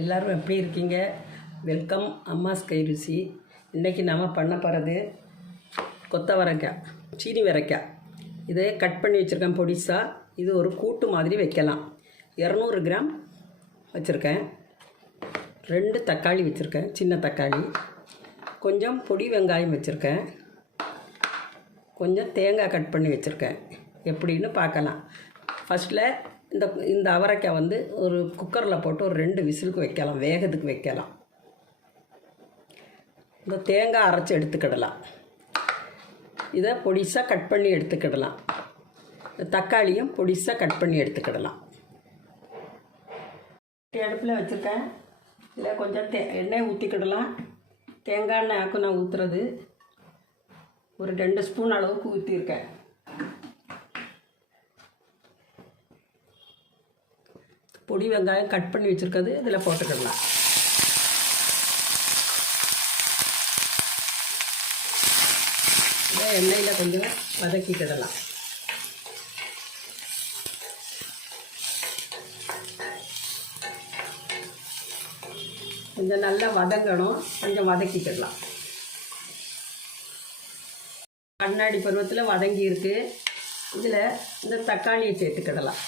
எல்லோரும் எப்படி இருக்கீங்க? வெல்கம் அம்மாஸ் கை ருசி. இன்றைக்கி நாம் பண்ண போகிறது கொத்தவரைக்காய், சீனி வரைக்காய். இதை கட் பண்ணி வச்சுருக்கேன் பொடிசாக. இது ஒரு கூட்டு மாதிரி வைக்கலாம். 200 கிராம் வச்சுருக்கேன். 2 தக்காளி வச்சுருக்கேன், சின்ன தக்காளி. கொஞ்சம் பொடி வெங்காயம் வச்சுருக்கேன். கொஞ்சம் தேங்காய் கட் பண்ணி வச்சுருக்கேன். எப்படின்னு பார்க்கலாம். ஃபஸ்ட்டில் இந்த அவரைக்காய் ஒரு குக்கரில் போட்டு ஒரு 2 விசிலுக்கு வைக்கலாம், வேகத்துக்கு வைக்கலாம். இந்த தேங்காய் அரைச்சி எடுத்துக்கிடலாம். இதை பொடிசாக கட் பண்ணி எடுத்துக்கிடலாம். இந்த தக்காளியும் பொடிசாக கட் பண்ணி எடுத்துக்கிடலாம். அடுப்பில் வச்சுருக்கேன். இதில் கொஞ்சம் எண்ணெய் ஊற்றிக்கிடலாம். தேங்காய் எண்ணெய் நான் ஊற்றுறது ஒரு 2 ஸ்பூன் அளவுக்கு ஊற்றிருக்கேன். பொடி வெங்காயம் கட் பண்ணி வச்சுருக்கிறது இதில் போட்டுக்கிடலாம். இதை எண்ணெயில் கொஞ்சம் வதக்கிக்கிடலாம். கொஞ்சம் நல்லா வதங்கணும், கொஞ்சம் வதக்கிக்கிடலாம். கண்ணாடி பருவத்தில் வதங்கி இருக்குது. இதில் இந்த தக்காளியை சேர்த்துக்கிடலாம்.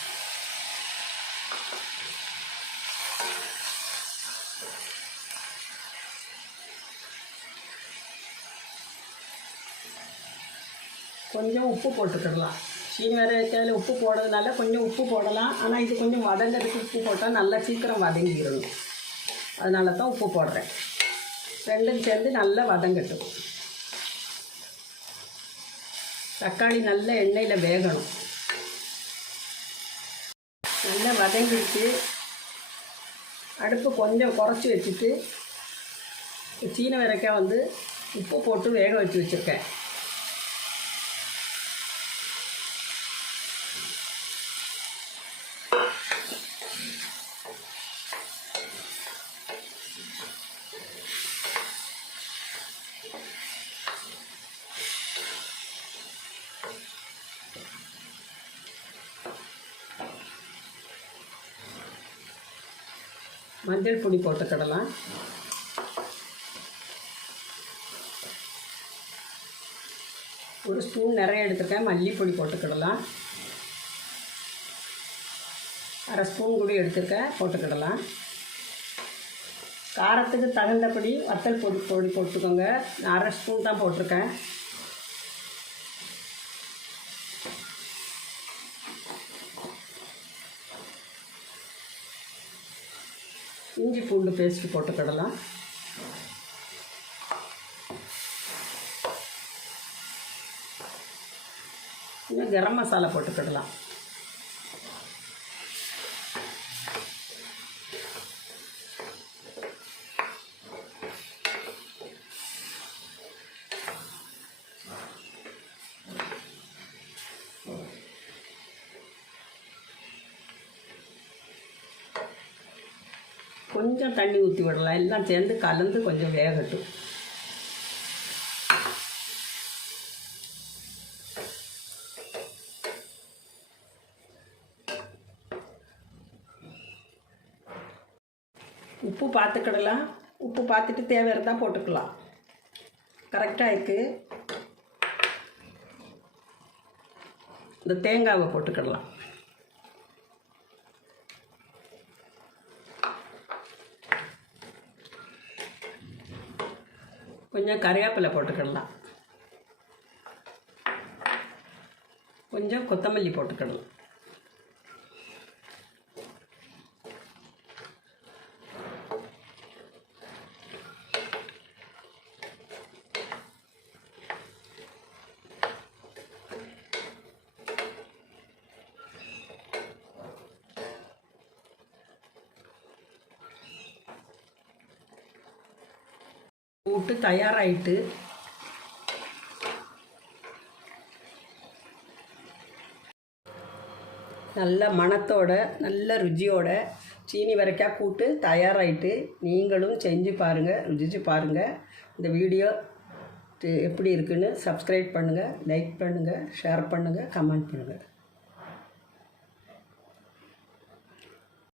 கொஞ்சம் உப்பு போட்டுக்கிடலாம். சீனி வரைக்காயில் உப்பு போடுறதுனால கொஞ்சம் உப்பு போடலாம். ஆனால் இது கொஞ்சம் வதங்கிறதுக்கு உப்பு போட்டால் நல்லா சீக்கிரம் வதங்கிடணும். அதனால தான் உப்பு போடுறேன். ரெண்டும் சேர்ந்து நல்லா வதங்கட்டும். தக்காளி நல்ல எண்ணெயில் வேகணும். நல்லா வதங்கிட்டு அடுப்பு கொஞ்சம் குறைச்சி வச்சுட்டு சீனி வரைக்காய் உப்பு போட்டு வேக வச்சு வச்சுருக்கேன். மஞ்சள் பொடி போட்டுக்கிடலாம். ஒரு ஸ்பூன் நிறைய எடுத்துருக்கேன். மல்லிப்பொடி போட்டுக்கிடலாம். அரை ஸ்பூன் கூட எடுத்துருக்கேன், போட்டுக்கிடலாம். காரத்துக்கு தகுந்தபடி வத்தல் பொடி போட்டுக்கோங்க. நான் அரை ஸ்பூன் தான் போட்டிருக்கேன். இஞ்சி பூண்டு பேஸ்ட்டு போட்டுக்கிடலாம். இன்னும் கரம் மசாலா போட்டுக்கிடலாம். கொஞ்சம் தண்ணி ஊற்றி விடலாம். எல்லாம் சேர்ந்து கலந்து கொஞ்சம் வேகட்டும். உப்பு பார்த்துக்கிடலாம். உப்பு பார்த்துட்டு தேவை இருந்தால் போட்டுக்கலாம். கரெக்டாக இருக்குது. இந்த தேங்காவை போட்டுக்கிடலாம். கொஞ்சம் கறிவேப்பிலை போட்டுக்கிடலாம். கொஞ்சம் கொத்தமல்லி போட்டுக்கிடலாம். கூட்டு தயாராகிட்டு நல்ல மணத்தோட நல்ல ருச்சியோட சீனி வரைக்காய் கூட்டு தயாராகிட்டு. நீங்களும் செஞ்சு பாருங்கள், ருசிச்சு பாருங்கள். இந்த வீடியோ எப்படி இருக்குன்னு சப்ஸ்கிரைப் பண்ணுங்கள், லைக் பண்ணுங்கள், ஷேர் பண்ணுங்கள், கமெண்ட் பண்ணுங்கள்.